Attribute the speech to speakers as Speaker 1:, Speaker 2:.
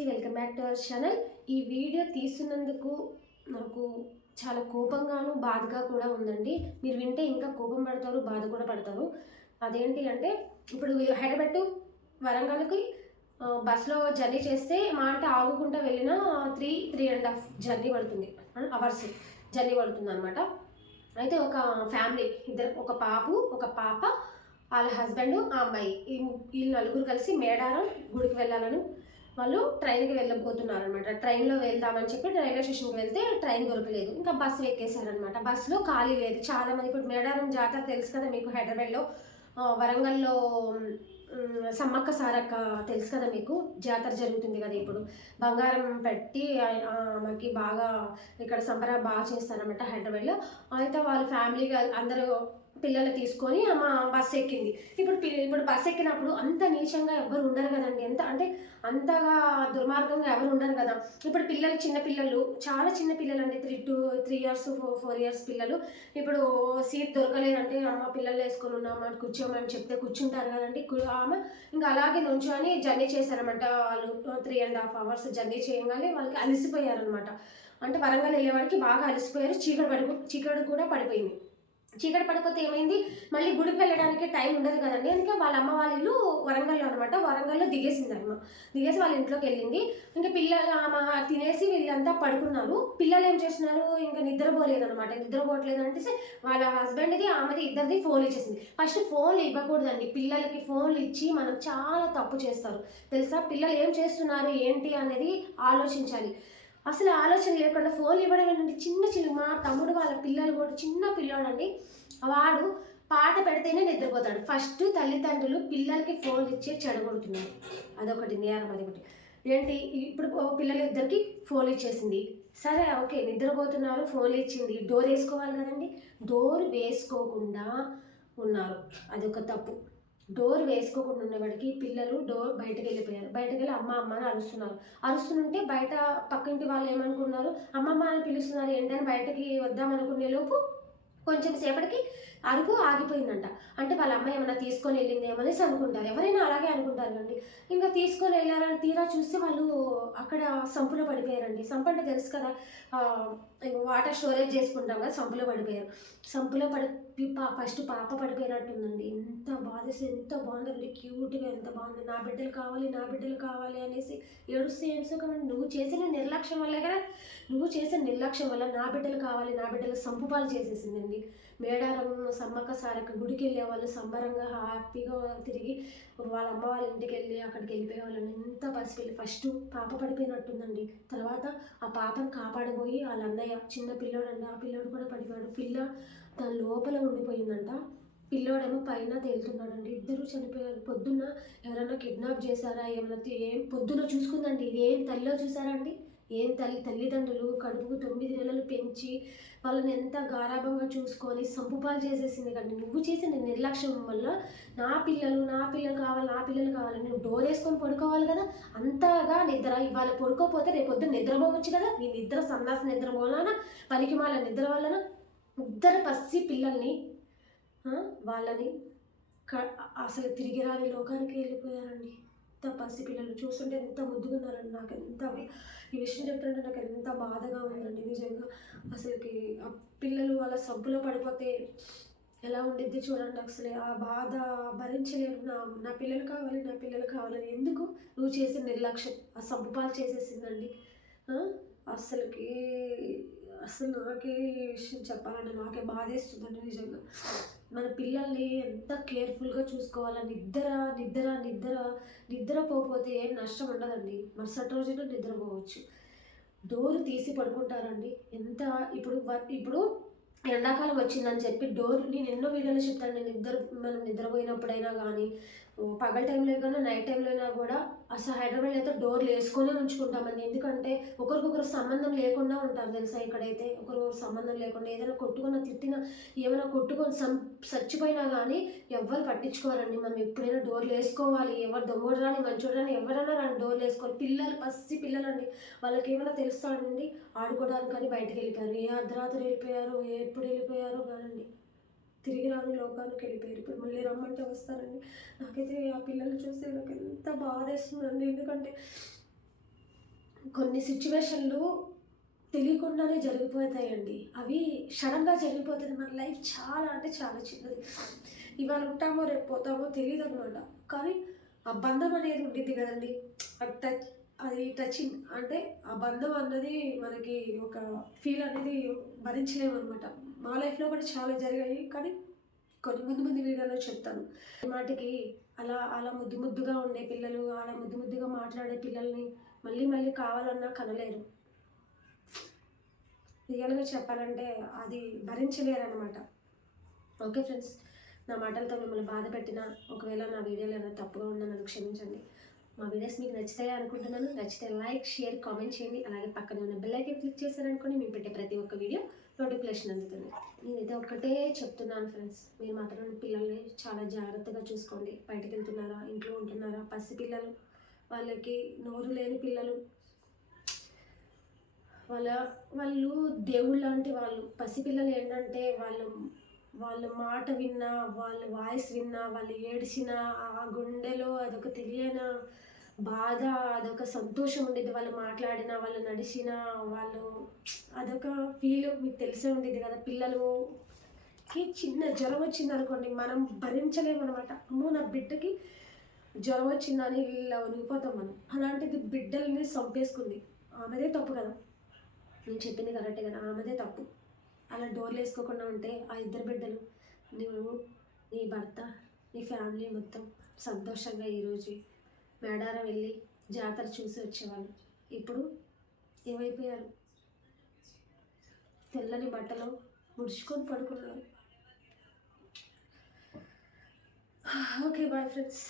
Speaker 1: నమస్తే welcome back to our channel. ఈ video తీస్తున్నందుకు నాకు చాలా కోపంగాను బాధగా కూడా ఉందండి. మీరు వింటే ఇంకా కోపం పడతారు బాధ కూడా పడతారు. అదేంటి అంటే ఇప్పుడు హైదరాబాద్ టు వరంగల్కి బస్సులో జర్నీ చేస్తే మా అంటే ఆగుకుంటా వెళ్ళిన three three and half journey పడుతుంది. అవర్స్ జర్నీ పడుతుంది అనమాట అయితే ఒక ఫ్యామిలీ ఇద్దరు ఒక పాపు ఒక పాప వాళ్ళ హస్బెండ్ ఆ అమ్మాయి ఈ వీళ్ళు నలుగురు కలిసి మేడారం గుడికి వెళ్ళాలని. వాళ్ళు ట్రైన్కి వెళ్ళబోతున్నారు అనమాట ట్రైన్లో వెళ్దామని చెప్పి రైల్వే స్టేషన్కి వెళ్తే ట్రైన్ దొరకలేదు. ఇంకా బస్సు ఎక్కేశారనమాట బస్సులో ఖాళీ లేదు. చాలామంది ఇప్పుడు మేడారం జాతర తెలుసు కదా మీకు హైదరాబాద్లో. వరంగల్లో సమ్మక్క సారక్క తెలుసు కదా మీకు? జాతర జరుగుతుంది కదా ఇప్పుడు. బంగారం పెట్టి ఆమెకి బాగా ఇక్కడ సంబర బాగా చేస్తారన్నమాట హైదరాబాద్లో. అయితే వాళ్ళ ఫ్యామిలీగా అందరూ పిల్లలు తీసుకొని ఆమె బస్సు ఎక్కింది. ఇప్పుడు పి- ఇప్పుడు బస్సు ఎక్కినప్పుడు అంత నీచంగా ఎవరు ఉండరు కదండి. ఎంత అంటే అంతగా దుర్మార్గంగా ఎవరు ఉండరు కదా. ఇప్పుడు పిల్లలు చిన్న పిల్లలు చాలా చిన్న పిల్లలు అండి three two three years four four years పిల్లలు. ఇప్పుడు సీట్ దొరకలేదంటే అమ్మ పిల్లలు వేసుకొని ఉన్నామని కూర్చోమని చెప్తే కూర్చుంటారు కదండి. ఆమె ఇంకా అలాగే నుంచొని జర్నీ చేశారనమాట వాళ్ళు three and half hours journey చేయగానే వాళ్ళకి అలసిపోయారనమాట అంటే వరంగల్ వెళ్ళేవాడికి బాగా అలసిపోయారు. చీకటి పడి చీకటి కూడా పడిపోయింది. చీకటి పడిపోతే ఏమైంది? మళ్ళీ గుడికి వెళ్ళడానికి టైం ఉండదు కదండి. అందుకే వాళ్ళ అమ్మ వాళ్ళ ఇల్లు వరంగల్లో అనమాట వరంగల్లో దిగేసింది అమ్మ దిగేసి వాళ్ళ ఇంట్లోకి వెళ్ళింది. ఇంకా పిల్లలు ఆమె తినేసి వీళ్ళంతా పడుకున్నారు. పిల్లలు ఏం చేస్తున్నారు? ఇంకా నిద్రపోలేదు అనమాట నిద్రపోవట్లేదు అంటే వాళ్ళ హస్బెండ్ది ఆమెది ఇద్దరిది ఫోన్ ఇచ్చేసింది. ఫస్ట్ ఫోన్లు ఇవ్వకూడదండి. పిల్లలకి ఫోన్లు ఇచ్చి మనం చాలా తప్పు చేస్తారు. తెలుసా? పిల్లలు ఏం చేస్తున్నారు? ఏంటి అనేది ఆలోచించాలి. అసలు ఆలోచన లేకుండా ఫోన్లు ఇవ్వడం ఏంటంటే చిన్న చిన్న మా తమ్ముడు వాళ్ళ పిల్లలు కూడా చిన్న పిల్లోడండి. వాడు పాట పెడితేనే నిద్రపోతాడు. ఫస్ట్ తల్లిదండ్రులు పిల్లలకి ఫోన్ ఇచ్చే చెడగొడుతున్నారు అదొకటి నేరం అదొకటి. ఏంటి? ఇప్పుడు పిల్లలు ఇద్దరికి ఫోన్ ఇచ్చేసింది. సరే ఓకే నిద్రపోతున్నారు ఫోన్లు ఇచ్చింది. డోర్ వేసుకోవాలి కదండి. డోర్ వేసుకోకుండా ఉన్నారు. అదొక తప్పు. డోర్ వేసుకోకుండా ఉన్నవాడికి పిల్లలు డోర్ బయటకు వెళ్ళిపోయారు. బయటకు వెళ్ళి అమ్మ అమ్మ అని అరుస్తున్నారు. అరుస్తుంటే బయట పక్కింటి వాళ్ళు ఏమనుకున్నారు అమ్మమ్మ అని పిలుస్తున్నారు. ఏంటని బయటకి వద్దామనుకునే లోపు కొంచెం సేపటికి అరుపు ఆగిపోయిందంట. అంటే వాళ్ళ అమ్మాయి ఏమైనా తీసుకొని వెళ్ళిందేమో అనేసి అనుకుంటారు. ఎవరైనా అలాగే అనుకుంటారు అండి ఇంకా తీసుకొని వెళ్ళారని తీరా చూసి వాళ్ళు అక్కడ సంపులో పడిపోయారండి. సంపు అంటే తెలుసు కదా వాటర్ స్టోరేజ్ చేసుకుంటాం కదా సంపులో పడిపోయారు. సంపులో పడి పా- ఫస్ట్ పాప పడిపోయినట్టుందండి. ఎంత బాధేసి ఎంత బాగుందండి. క్యూట్గా ఎంత బాగుంది. నా బిడ్డలు కావాలి నా బిడ్డలు కావాలి అనేసి ఏడుస్తూ ఏడుసుకోమండి నువ్వు చేసిన నిర్లక్ష్యం వల్లే కదా నువ్వు చేసిన నిర్లక్ష్యం వల్ల నా బిడ్డలు కావాలి నా బిడ్డలు సంపు పాలు చేసేసిందండి. మేడారం సమ్మక్క సారక్క గుడికి వెళ్ళే వాళ్ళు సంబరంగా హ్యాపీగా తిరిగి వాళ్ళ అమ్మ వాళ్ళ ఇంటికి వెళ్ళి అక్కడికి వెళ్ళిపోయే వాళ్ళని ఎంత పసిపిల్లి ఫస్ట్ పాప పడిపోయినట్టుందండి. తర్వాత ఆ పాపను కాపాడబోయి వాళ్ళ అన్నయ్య చిన్న పిల్లోడండి ఆ పిల్లోడు కూడా పడిపోయాడు. పిల్ల దాని లోపల ఉండిపోయిందంట. పిల్లోడేమో పైన తేలుతున్నాడండి. ఇద్దరు చనిపోయారు. పొద్దున్న ఎవరైనా కిడ్నాప్ చేశారా? ఏమైనా ఏం పొద్దున్న చూసుకుందండి. ఇది ఏం తల్లిలో చూసారా అండి? ఏం తల్లి తల్లిదండ్రులు కడుపుకు తొమ్మిది నెలలు పెంచి వాళ్ళని ఎంత గారాభంగా చూసుకొని సంపుపాలు చేసేసింది కానీ నువ్వు చేసిన నిర్లక్ష్యం వల్ల నా పిల్లలు నా పిల్లలు కావాలి నా పిల్లలు కావాలని నువ్వు డోర్ వేసుకొని పడుకోవాలి కదా? అంతగా నిద్ర ఇవాళ పడుకోపోతే రేపు పొద్దున్న నిద్రపోవచ్చు కదా? నీ నిద్ర సన్నాస నిద్ర వలన పనికి మాల నిద్ర వలన ఇద్దరు పసి పిల్లల్ని వాళ్ళని క- అసలు తిరిగి రాని లోకానికి వెళ్ళిపోయారండి. ఎంత పసి పిల్లలు చూస్తుంటే ఎంత ముద్దుగున్నారండి నాకు ఎంత ఈ విషయం చెప్తుంటే నాకు ఎంత బాధగా ఉందండి. నిజంగా అసలుకి ఆ పిల్లలు వాళ్ళ సబ్బులో పడిపోతే ఎలా ఉండిద్ది చూడండి అసలు. ఆ బాధ భరించలేను నా నా పిల్లలు కావాలి నా పిల్లలు కావాలని ఎందుకు నువ్వు చేసిన నిర్లక్ష్యం? ఆ సబ్బు పాలు చేసేసిందండి. అసలుకి అసలు నాకే ఈ విషయం చెప్పాలంటే నాకే బాధేస్తుందండి నిజంగా. మన పిల్లల్ని ఎంత కేర్ఫుల్గా చూసుకోవాలి? నిద్ర నిద్ర నిద్ర నిద్రపోతే ఏం నష్టం ఉండదండి. మరుసటి రోజున నిద్రపోవచ్చు. డోర్ తీసి పడుకుంటారండి. ఎంత ఇప్పుడు ఇప్పుడు ఎండాకాలం వచ్చిందని చెప్పి డోర్ నేను ఎన్నో వీడియోలు చెప్తాను నేను నిద్ర మనం నిద్రపోయినప్పుడైనా కానీ పగల టైంలో కానీ నైట్ టైంలో అయినా కూడా అసలు హైదరాబాద్ అయితే డోర్లు వేసుకొనే ఉంచుకుంటామండి. ఎందుకంటే ఒకరికొకరు సంబంధం లేకుండా ఉంటారు తెలుసా ఇక్కడైతే? ఒకరు సంబంధం లేకుండా ఏదైనా కొట్టుకున్న తిట్టిన ఏమైనా కొట్టుకొని సం చచ్చిపోయినా కానీ ఎవ్వరు పట్టించుకోరండి. మనం ఎప్పుడైనా డోర్లు వేసుకోవాలి ఎవరు దొంగడు రాని మంచోడు రాని ఎవరైనా రాని డోర్లు వేసుకోవాలి పిల్లలు పసి పిల్లలండి. వాళ్ళకి ఏమైనా తెలుస్తాడండి ఆడుకోవడానికి కానీ బయటకు వెళ్ళిపోయారు. ఏ అర్ధరాత్రి వెళ్ళిపోయారు ఏ ఎప్పుడు వెళ్ళిపోయారో కానండి. తిరిగి రాని లోకానికి వెళ్ళిపోయారు. ఇప్పుడు మళ్ళీ రమ్మంటే వస్తారండి నాకైతే ఆ పిల్లలు చూస్తే నాకు ఎంత బాధేస్తుందండి ఎందుకంటే కొన్ని సిచ్యువేషన్లు తెలియకుండానే జరిగిపోతాయండి. అవి సడన్గా జరిగిపోతుంది. మన లైఫ్ చాలా అంటే చాలా చిన్నది. ఇవాళ ఉంటామో రేపు పోతామో తెలియదు అనమాట కానీ ఆ బంధం అనేది ఉండింది కదండి. అది టచ్ అది టచింగ్ అంటే ఆ బంధం అన్నది మనకి ఒక ఫీల్ అనేది భరించలేము అనమాట మా లైఫ్లో కూడా చాలా జరిగాయి. కానీ కొన్ని ముందు ముందు వీడియోలో చెప్తాను. మాటికి అలా అలా ముద్దు ముద్దుగా ఉండే పిల్లలు అలా ముద్దు ముద్దుగా మాట్లాడే పిల్లల్ని మళ్ళీ మళ్ళీ కావాలన్నా కనలేరు. రియల్గా చెప్పాలంటే అది భరించలేరు అనమాట ఓకే ఫ్రెండ్స్ నా మాటలతో మిమ్మల్ని బాధ పెట్టినా ఒకవేళ నా వీడియోలు ఏమైనా తప్పుగా ఉన్నా నన్ను క్షమించండి. మా వీడియోస్ మీకు నచ్చుతాయి అనుకుంటున్నాను. నచ్చితే లైక్ షేర్ కామెంట్ చేయండి. అలాగే పక్కన ఉన్న బెల్ ఐకన్ క్లిక్ చేశారనుకోండి మేము పెట్టే ప్రతి ఒక్క వీడియో నోటిఫికేషన్ అందుతుంది. నేనైతే ఒక్కటే చెప్తున్నాను ఫ్రెండ్స్. మీరు మాత్రం పిల్లల్ని చాలా జాగ్రత్తగా చూసుకోండి. బయటకు వెళ్తున్నారా? ఇంట్లో ఉంటున్నారా? పసి పిల్లలు వాళ్ళకి నోరు లేని పిల్లలు వాళ్ళ వాళ్ళు దేవుళ్ళు లాంటి వాళ్ళు. పసిపిల్లలు ఏంటంటే వాళ్ళు వాళ్ళ మాట విన్నా వాళ్ళ వాయిస్ విన్నా వాళ్ళు ఏడిచిన ఆ గుండెలో అదొక తెలియని బాధ అదొక సంతోషం ఉండేది. వాళ్ళు మాట్లాడిన వాళ్ళు నడిచిన వాళ్ళు అదొక ఫీల్ మీకు తెలిసే ఉండేది కదా. పిల్లలుకి చిన్న జ్వరం వచ్చింది అనుకోండి మనం భరించలేమన్నమాట అమ్మో నా బిడ్డకి జ్వరం వచ్చిందని ఇలా వణిగిపోతాం మనం. అలాంటిది బిడ్డల్ని చంపేసుకుంది. ఆమెదే తప్పు కదా. నేను చెప్పింది కరెక్టే కదా. ఆమెదే తప్పు. అలా డోర్లు వేసుకోకుండా ఉంటే ఆ ఇద్దరు బిడ్డలు నువ్వు నీ భర్త నీ ఫ్యామిలీ మొత్తం సంతోషంగా ఈరోజు మేడారం వెళ్ళి జాతర చూసి వచ్చేవాళ్ళు. ఇప్పుడు ఏమైపోయారు? తెల్లని బట్టలు ముడుచుకొని పడుకున్నారు. Okay bye friends.